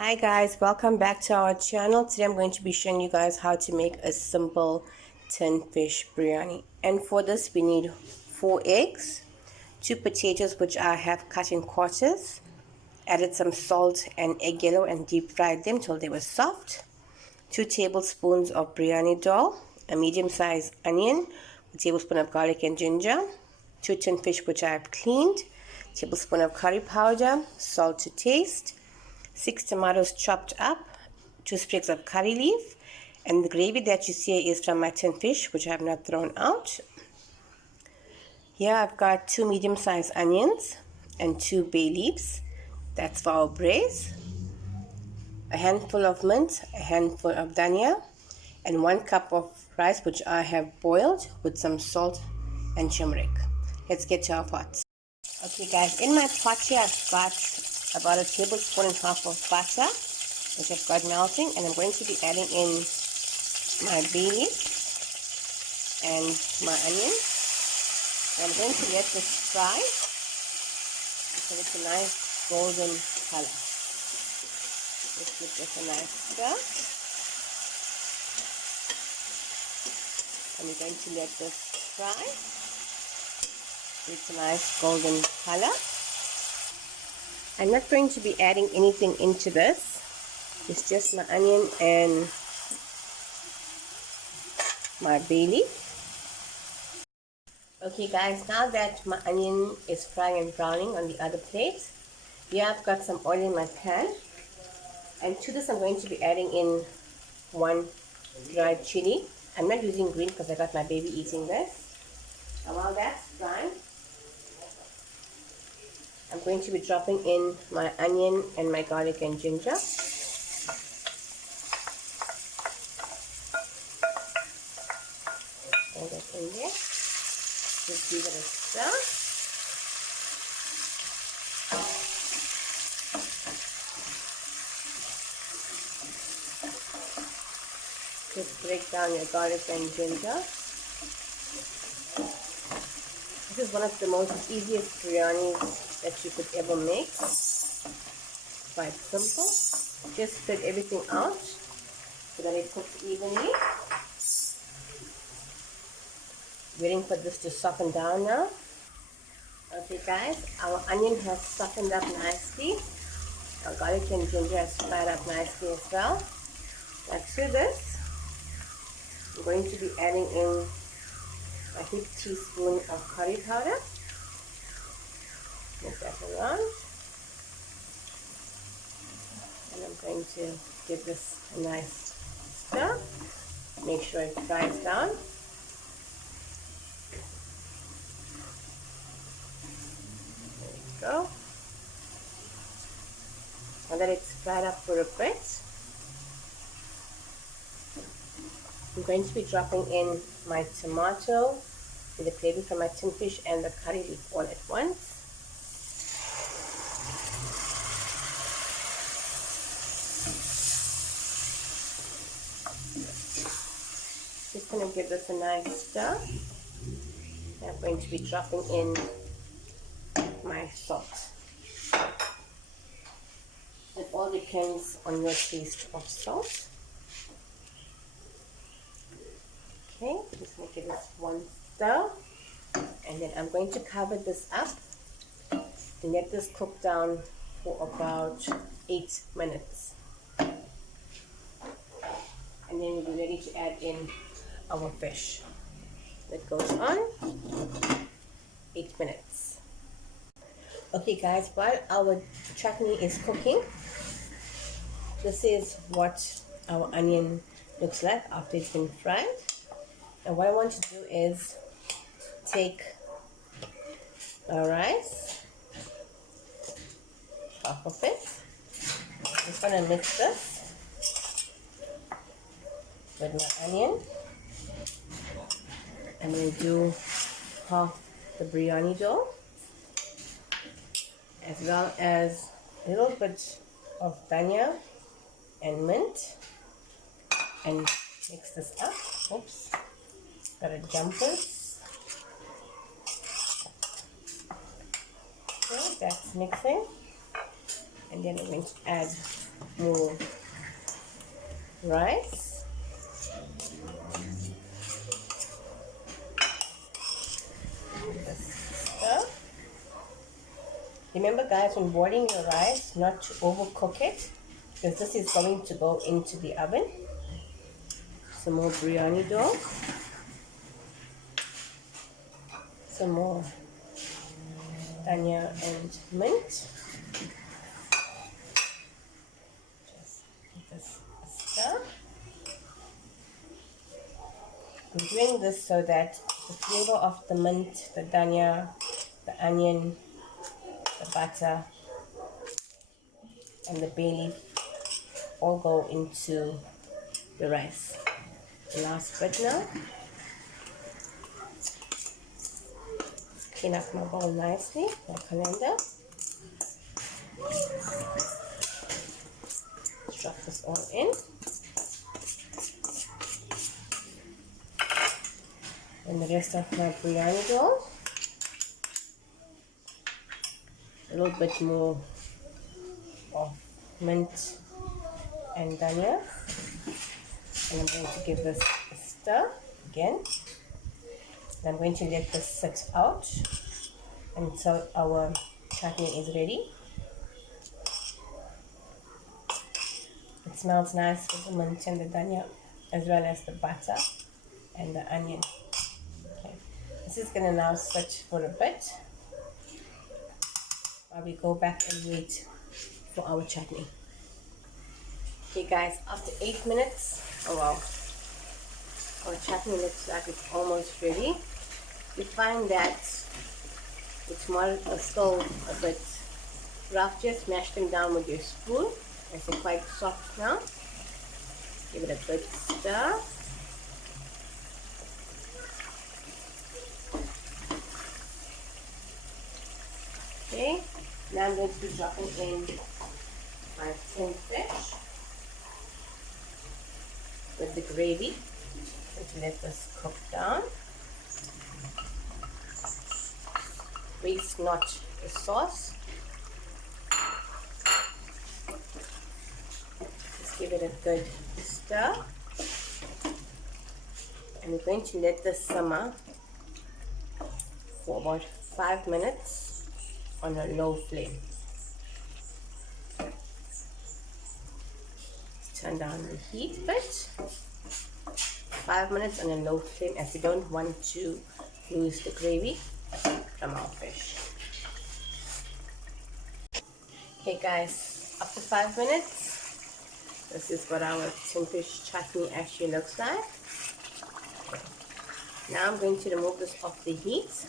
Hi guys, welcome back to our channel. Today I'm going to be showing you guys how to make a simple tin fish biryani. And for this we need 4 eggs, 2 potatoes which I have cut in quarters, added some salt and egg yellow and deep fried them till they were soft, 2 tablespoons of biryani dhal, a medium-sized onion, a tablespoon of garlic and ginger, 2 tin fish which I have cleaned, tablespoon of curry powder, salt to taste, 6 tomatoes chopped up, 2 sprigs of curry leaf, and the gravy that you see is from my tin fish, which I have not thrown out. Here I've got 2 medium-sized onions and 2 bay leaves. That's for our braise. A handful of mint, a handful of dhania, and 1 cup of rice, which I have boiled with some salt and turmeric. Let's get to our pots. Okay guys, in my pot here I've got about a tablespoon and a half of butter, which I've got melting, and I'm going to be adding in my bay leaf and my onion. And I'm going to let this fry until it's a nice golden color. Let's give this a nice stir. And we're going to let this fry so it's a nice golden color. I'm not going to be adding anything into this. It's just my onion and my bay leaf. Okay guys, now that my onion is frying and browning on the other plate, here I've got some oil in my pan. And to this I'm going to be adding in 1 dried chili. I'm not using green because I got my baby eating this. And while that's frying, I'm going to be dropping in my onion and my garlic and ginger. All that in there. Just give it a stir. Just break down your garlic and ginger. This is one of the most easiest biryanis that you could ever make. Quite simple. Just spread everything out so that it cooks evenly. Waiting for this to soften down now. Okay guys, our onion has softened up nicely. Our garlic and ginger has fried up nicely as well. Now to this, I'm going to be adding in a heaped teaspoon of curry powder. Move that around. And I'm going to give this a nice stir. Make sure it fries down. There we go. Now that it's fried up for a bit, I'm going to be dropping in my tomato with the gravy from my tin fish and the curry leaf all at once. Just going to give this a nice stir. I'm going to be dropping in my salt. It all depends on your taste of salt. Okay, just going to give this one stir, and then I'm going to cover this up and let this cook down for about 8 minutes. And then we'll be ready to add in our fish. That goes on 8 minutes. Okay guys, while our chutney is cooking, this is what our onion looks like after it's been fried. And what I want to do is take our rice, half of it. I'm just going to mix this with my onion. I'm going to do half the biryani dough, as well as a little bit of dhania and mint, and mix this up. Oops. Got a jumper. Okay, that's mixing. And then I'm going to add more rice. Remember guys, when boiling your rice, not to overcook it, because this is going to go into the oven. Some more biryani dough. Some more dhania and mint. Just give this a stir. I'm doing this so that the flavor of the mint, the dhania, the onion, the butter, and the bay leaf all go into the rice. The last bit now. Clean up my bowl nicely, my colander. Drop this all in. And the rest of my biryani dough. A little bit more of mint and dhania. And I'm going to give this a stir again. And I'm going to let this sit out until our chutney is ready. It smells nice with the mint and the dhania, as well as the butter and the onion. Okay. This is going to now sit for a bit while we go back and wait for our chutney. Okay guys, after 8 minutes, oh wow, our chutney looks like it's almost ready. You find that the tomatoes are still a bit rough, just mash them down with your spoon as they're quite soft now. Give it a good stir. Okay, now I'm going to be dropping in my tinfish with the gravy. To let this cook down. Waste not the sauce. Just give it a good stir. And we're going to let this simmer for about 5 minutes on a low flame. Turn down the heat a bit. 5 minutes on a low flame, as we don't want to lose the gravy from our fish. Okay guys, after 5 minutes, this is what our tinfish chutney actually looks like. Okay. Now I'm going to remove this off the heat,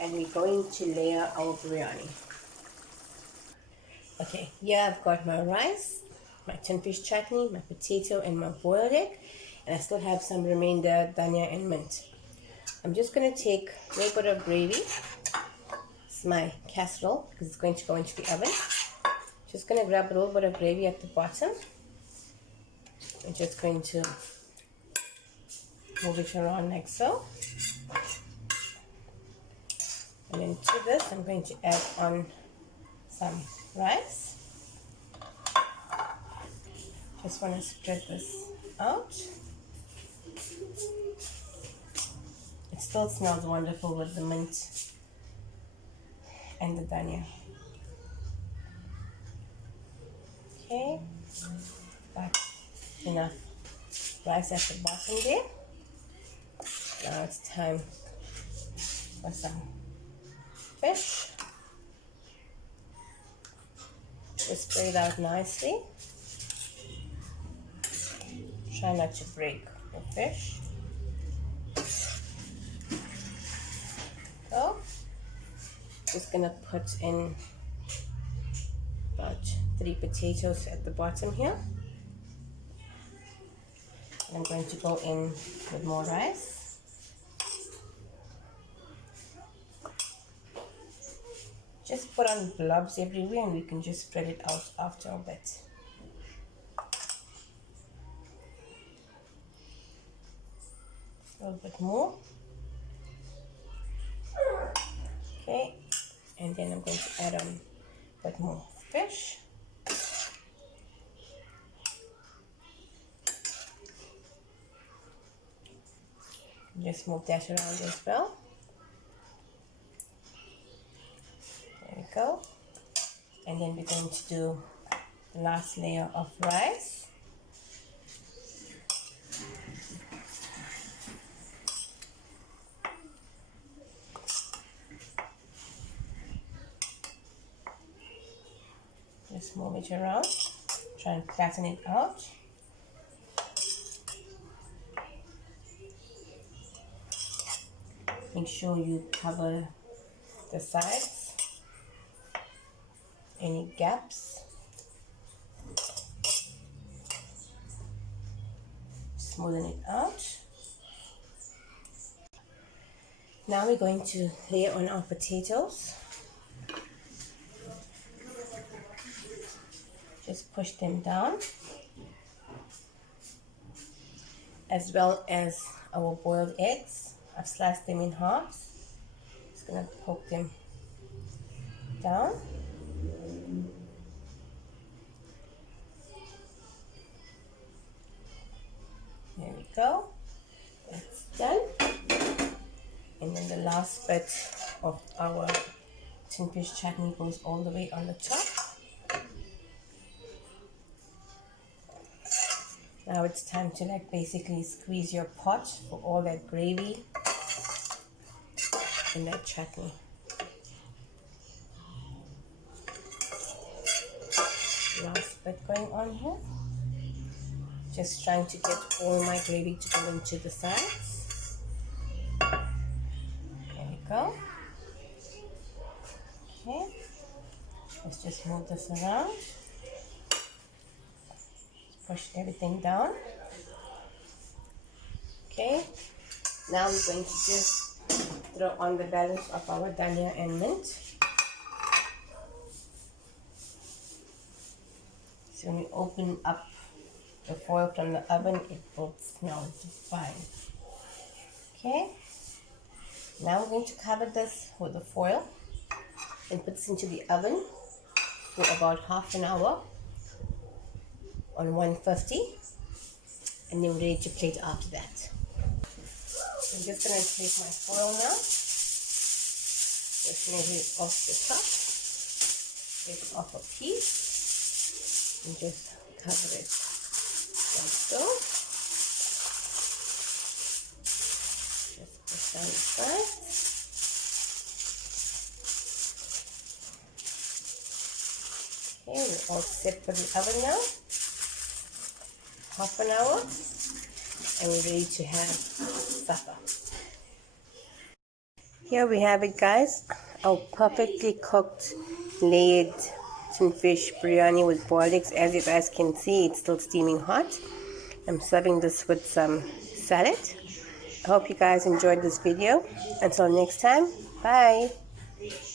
and we're going to layer our biryani. Okay, here I've got my rice, my tinfish chutney, my potato, and my boiled egg. And I still have some remainder dhania and mint. I'm just going to take a little bit of gravy. It's my casserole because it's going to go into the oven. Just going to grab a little bit of gravy at the bottom. I'm just going to move it around like so. And then to this, I'm going to add on some rice. Just want to spread this out. It still smells wonderful with the mint and the dhania. Okay, that's enough rice at the bottom there. Now it's time for some fish. Just spread it out nicely. Try not to break the fish. So, just gonna put in about 3 potatoes at the bottom here. And I'm going to go in with more rice. Just put on blobs everywhere, and we can just spread it out after a bit. A little bit more. Okay, and then I'm going to add on a bit more fish. Just move that around as well. There we go. And then we're going to do the last layer of rice. Just move it around. Try and flatten it out. Make sure you cover the sides, any gaps. Smoothen it out. Now we're going to layer on our potatoes. Just push them down, as well as our boiled eggs. I've sliced them in halves. Just gonna poke them down. There we go. That's done. And then the last bit of our tin fish chutney goes all the way on the top. Now it's time to like basically squeeze your pot for all that gravy and that chutney. Last bit going on here. Just trying to get all my gravy to go into the sides. There we go. Okay. Let's just move this around. Push everything down. Okay, now we're going to just throw on the balance of our dhania and mint. So when we open up the foil from the oven, it will smell fine. Okay, now we're going to cover this with the foil and put this into the oven for about half an hour on 150, and then we're ready to plate after that. I'm just going to take my foil now, just move it off the top, take off a piece, and just cover it like so. Just push down the side. Okay, we're all set for the oven now. Half an hour, and we're ready to have supper. Here we have it, guys. Our perfectly cooked layered tin fish biryani with boiled eggs. As you guys can see, it's still steaming hot. I'm serving this with some salad. I hope you guys enjoyed this video. Until next time, bye.